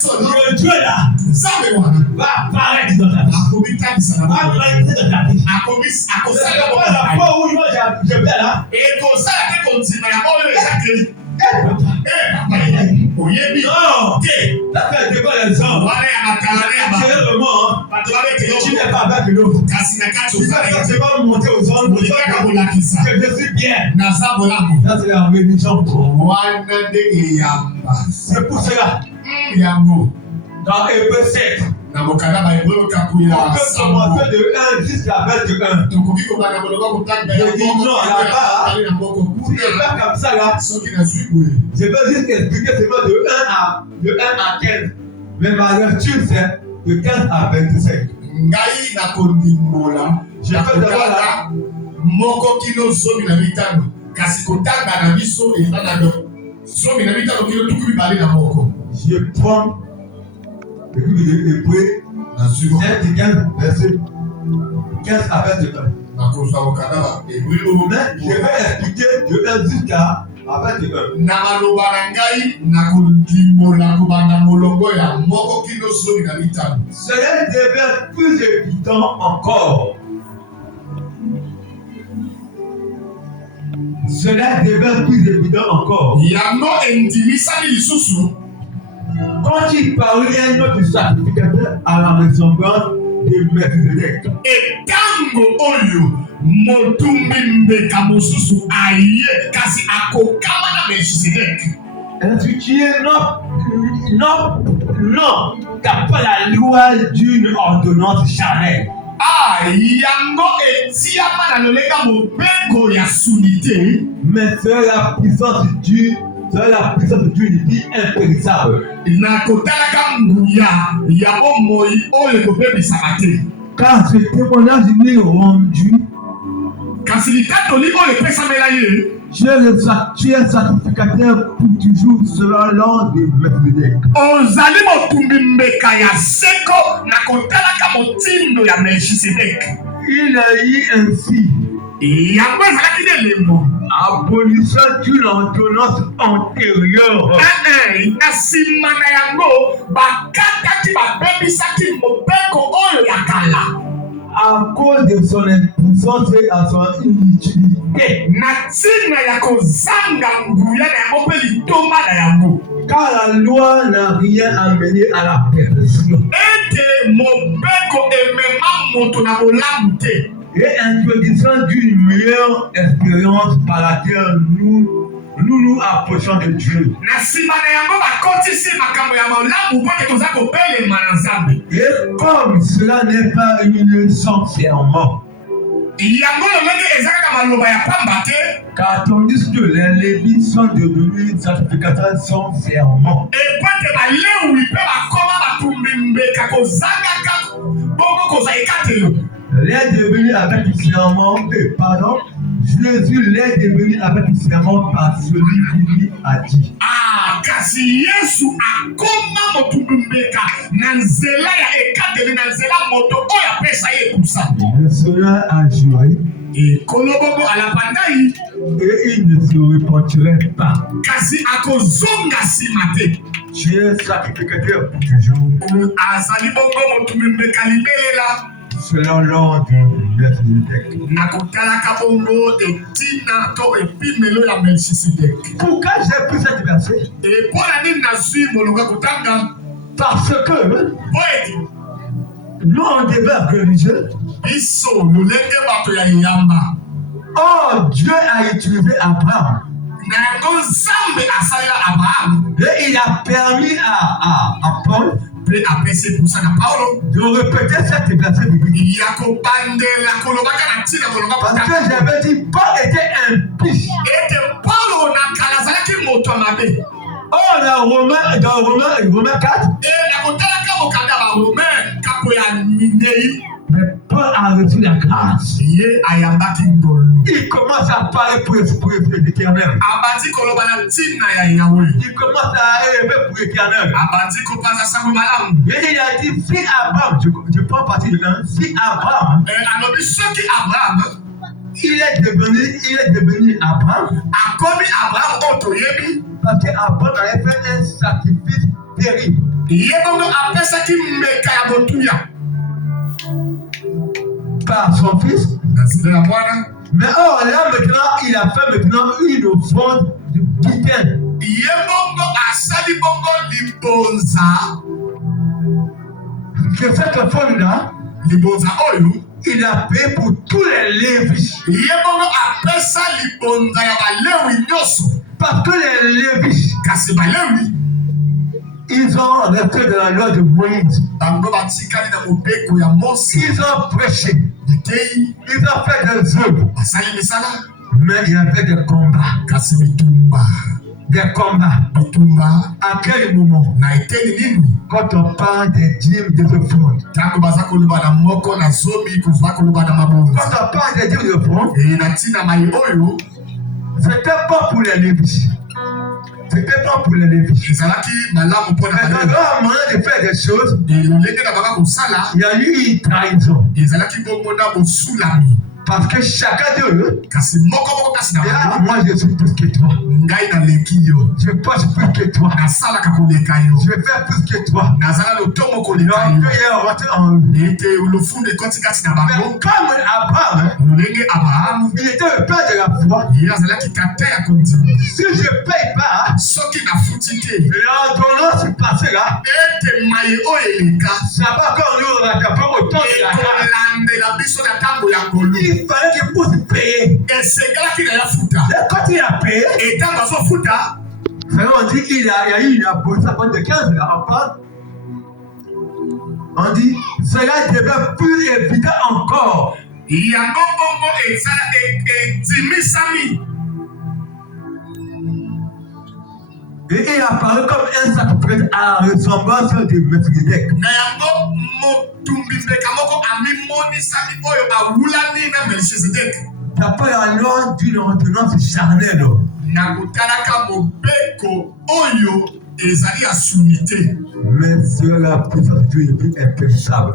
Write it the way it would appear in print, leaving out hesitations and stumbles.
Le Dieu là va apparaître dans ta vie. Va apparaître dans ta vie. La fois où je vais là. Tu n'es pas avec l'autre. Tu vas monter aux ondes. Je suis bien. Ça, c'est la religion. C'est pour cela. Dans Hébreux 7, on peut commencer de 1 jusqu'à 21. Je dis non, là-bas, si je fais comme ça, là, je peux juste expliquer seulement de 1 à 15. Mais ma lecture, c'est de 15 à 25. Je peux d'abord là. Je prends le livre de Hébreux 7, 15, verset 15 à 21. Mais je vais expliquer de 1 jusqu'à 21. Cela devient plus évident encore. Cela devient plus évident encore. Quand il parlait un autre sacrificateur à la ressemblance de Melchizedek. Est-ce que tu es non, t'as pas la loi d'une ordonnance charnelle. Mais c'est la puissance de Dieu. C'est la puissance de Dieu qui est impérissable. Car ce témoignage est rendu. Tu es un sacrificateur pour toujours selon l'ordre de Melchizedek. Il a eu ainsi abolition d'une ordonnance antérieure. À cause de son impuissance et à son inutilité. Car la loi n'a rien amené à la perfection. Et introduisant d'une meilleure expérience par laquelle nous approchons de Dieu. Et comme cela n'est pas une sans-serment, car tandis que les Lévites sont devenus sacrificateurs sans serment. L'est devenu avec le serment, Jésus l'est devenu avec le serment par celui qui lui a dit. Le Seigneur a juré. Et il ne se repentirait pas. Tu es sacrificateur pour toujours. Selon l'ordre de Melchizedek. Pourquoi j'ai pris cette verset? Parce que nous on débat religieux. Oh, Dieu a utilisé Abraham. Et il a permis à Paul de répéter cette verset biblique. Parce que j'avais dit Paul était impie. Oh, dans Romains 4. Mais Paul a reçu la grâce. Il commence à parler pour l'Éternel. Il commence à élever pour l'Éternel. Et il a dit, si Abraham, je prends partie de l'un, si Abraham, il est devenu Abraham. Parce qu'Abraham avait fait un sacrifice terrible. par son fils. Mais or là maintenant, il a fait maintenant une offrande du butin. Que cette offrande-là, il a payé pour tous les Lévis. Parce que les Lévis, ils ont resté dans la loi de Moïse. Ils ont prêché. Ils ont fait des œuvres. Mais il a fait des combats. Des combats. À quel moment? Quand on parle des dîmes de offrandes. Quand on parle des dîmes de offrandes, c'était pas pour les Lévis. C'était pas pour les Lévis. Mais dans leur moyen de faire des choses, il y a eu une trahison. Parce que chacun d'eux, moi je suis plus que toi. Je passe plus que toi. Je fais plus que toi. Donc il est rentré en eux. Mais comme Abraham, il était le père de la foi. Si je ne paye pas, l'ordonnance passée là, ça va encore nous rattraper au temps de la il fallait qu'il puisse payer. Et quand il a payé, on dit qu'il y a eu une abolition de 15 là, on dit cela devient plus évident encore. Et il apparaît comme un sacrifice à la ressemblance de Melchizedek. Ça peut alors d'une ordonnance charnelle. Mais sur la puissance de Dieu est impérissable.